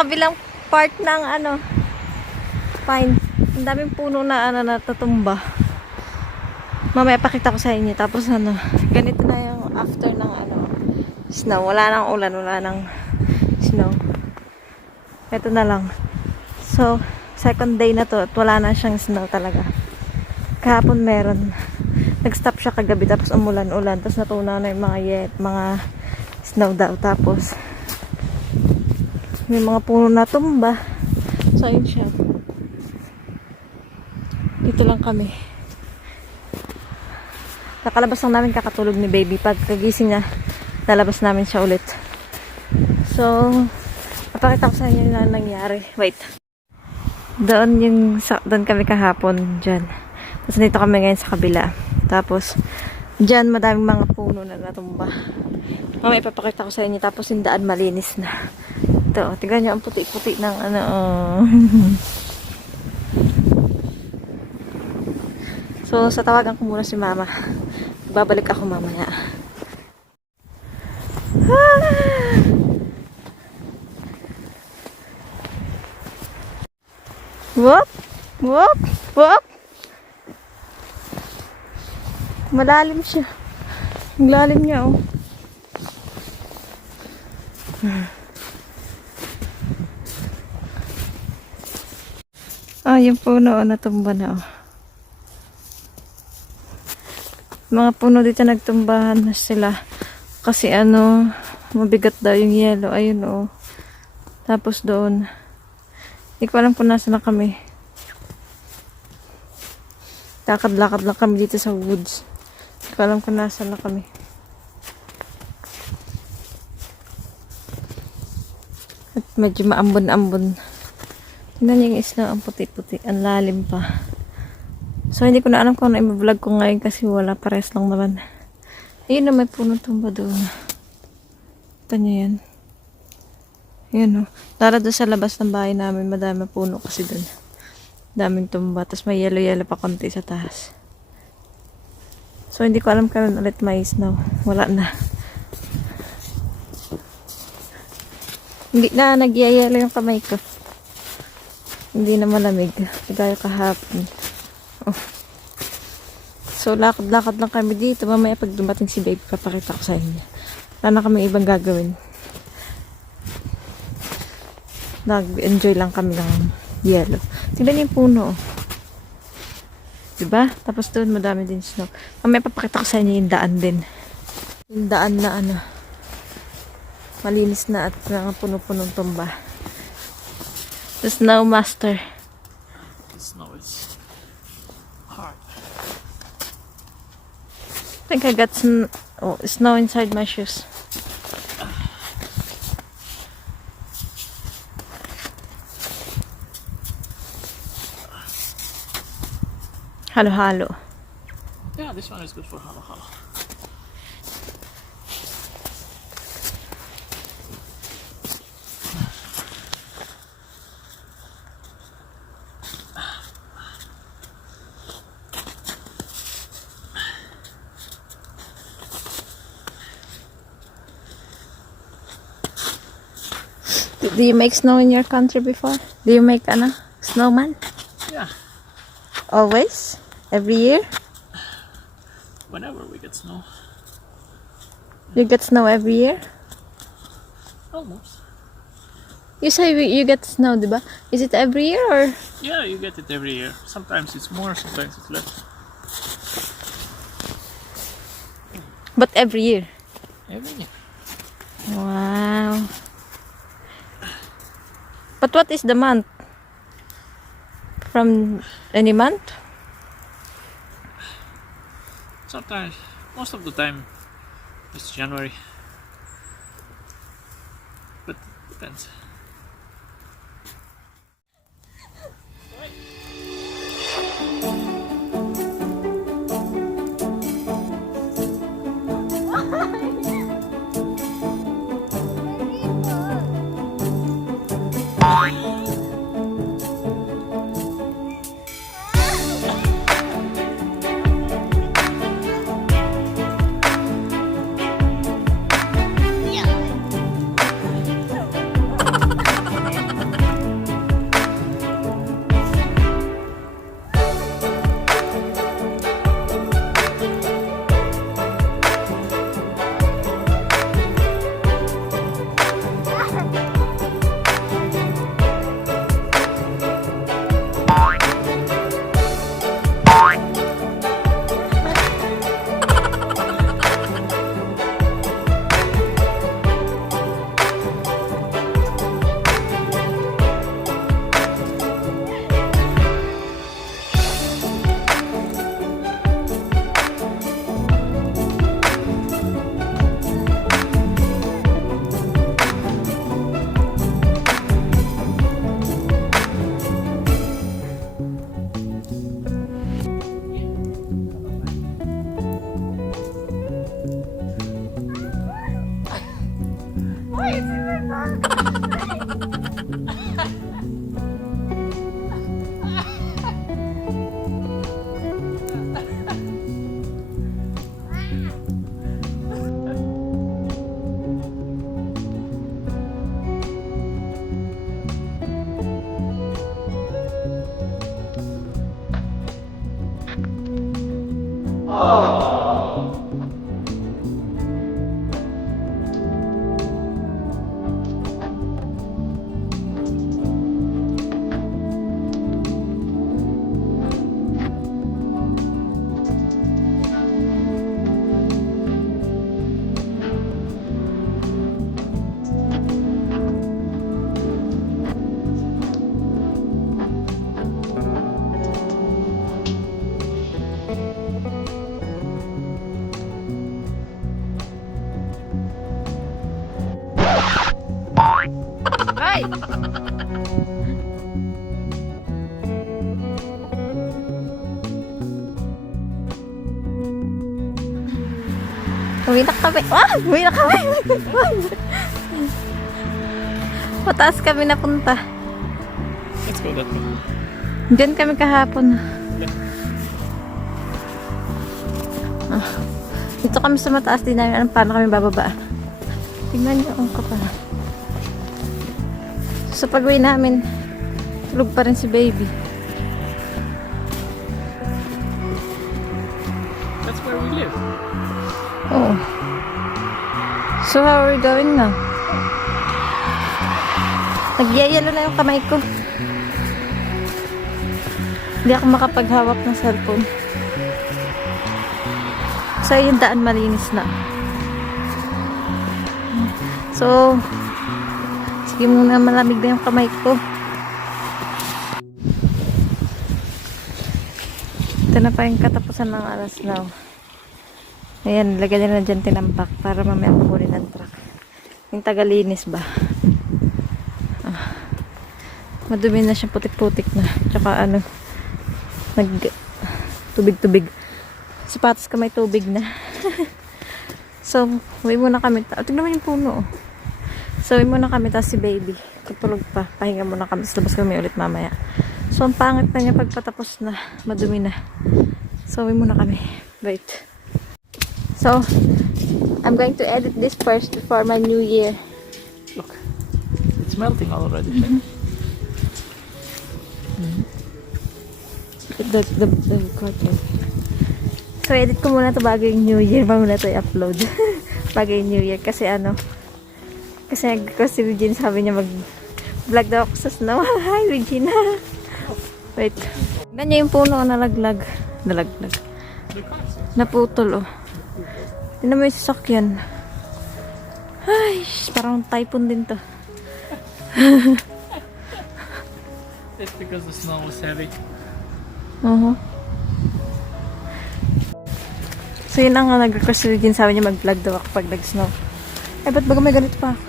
kabilang part ng ano, pine. Ang daming puno na ano natutumba. Mamaya pakita ko sa inyo. Tapos ano, ganito na yung after ng ano, snow. Wala nang ulan, wala nang snow. Ito na lang. So, second day na to at wala na siyang snow talaga. Kahapon meron. Nag-stop siya kagabi tapos umulan-ulan. Tapos natunaw na yung mga snow daw. Tapos may mga puno na tumba. So, ayun siya. Dito lang kami. Nakalabas lang namin kakatulog ni baby. Pagkagising niya, lalabas namin siya ulit. So, napakita ko sa inyo na nangyari. Wait. Doon kami kahapon dyan. Tapos dito kami ngayon sa kabila. Tapos, dyan madaming mga puno na natumba. Mamaya ipapakita ko sa inyo. Tapos yung daan malinis na. Ito, tignan nyo ang puti-puti ng ano. So, sa tawagan ko muna si mama. Babalik ako mamaya. Whoop! Whoop! Whoop! Malalim siya. Ang lalim niya, oh. Ah, yung puno, oh, natumba na, oh. Mga puno dito nagtumbahan na sila. Kasi ano, mabigat daw yung yelo. Ayun, oh. Tapos doon. Hindi ko alam kung nasa na kami. Lakad-lakad lang kami dito sa woods. Hindi ko alam kung nasa na kami. At medyo maambon-ambon. Tingnan niyo yung isla, ang puti-puti. Ang lalim pa. So, hindi ko na alam kung ano i-vlog ko ngayon kasi wala, pares lang naman. Ayun na, may puno tumba doon. Ito niyo yan. Ayan, o. Tara doon sa labas ng bahay namin, madami puno kasi doon. Daming tumba. Tapos may yellow-yellow pa konti sa taas. So, hindi ko alam kailan ulit may snow. Wala na. Hindi na, nagyayelo yung kamay ko. Hindi na malamig. Kagaya kahapon. Oh. So, lakad-lakad lang kami dito. Mamaya pag dumating si babe, papakita ko sa inyo. Wala na kami ibang gagawin. Nag-enjoy lang kami ng yellow. Tignan niyo yung puno. Diba? Tapos doon, madami din snow. Mamaya papakita ko sa inyo yung daan din. Yung daan na ano, malinis na at mga puno-punong tumba. The Snow Master. The snow is hard. I think I got some snow inside my shoes. Halo-halo. Yeah, this one is good for halo-halo. Do you make snow in your country before? Do you make snowman? Yeah, Always? Every year? whenever we get snow. You get snow every year? Almost. You say you get snow, diba? Is it every year or? Yeah, you get it every year. Sometimes it's more, sometimes it's less. But every year? Every year. Wow. But what is the month? From any month? Sometimes, most of the time, it's January. But it depends. Uwi na kami. Ah! Uwi na kami. Mataas kami napunta. Let's go that way. Diyan kami kahapon. Ah, dito kami sa mataas, di namin alam paano kami bababa. Tingnan niyo ang kapal. Sa pag-uwi namin, tulog pa rin si baby. That's where we live. Oh. So how are we going now? Nagyayalo na yung kamay ko. Hindi ako makapaghawak ng cellphone. So yung daan malinis na. So sige muna, malamig na yung kamay ko. Ito na pa yung katapusan ng alas now. Ayan, lagyan nila dyan tinampak para mamaya kukunin ng truck. Yung tagalinis ba? Ah, madumi na siya, putik-putik na. Tsaka ano, tubig-tubig. Sapatos ka may tubig na. So, uwi muna kami. Tignan mo yung puno. So, uwi muna kami, tapos si baby. Tutulog pa. Pahinga muna kami. Tapos labas kami ulit mamaya. So, ang pangit na niya pagpatapos na. Madumi na. So, uwi muna kami. Wait. So, I'm going to edit this first before my new year. Look, it's melting already. The quarter. So, edit ko muna to bago yung new year. Bago na to i-upload. Bago yung new year. Kasi ano, kasi si Regina sabi niya mag-vlog daw ako sa snow. Hi, Regina. Wait. Tignan niyo yung puno nalaglag. Nalaglag. Naputol, oh. Tignan mo yung sasakyan. Ay, parang typhoon din to. It's because the snow was heavy. So yun ang nag-request si Regine, sabi niya mag-vlog daw ako pag nag-snow. Eh, ba't baga may ganito pa ako?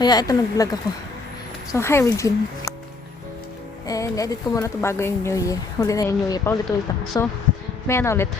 Kaya ito nag-vlog ako. So, hi Regine. And edit ko muna to bago yung New Year. Huli na yung New Year. Paulit-ulit ako. So, may ano ulit.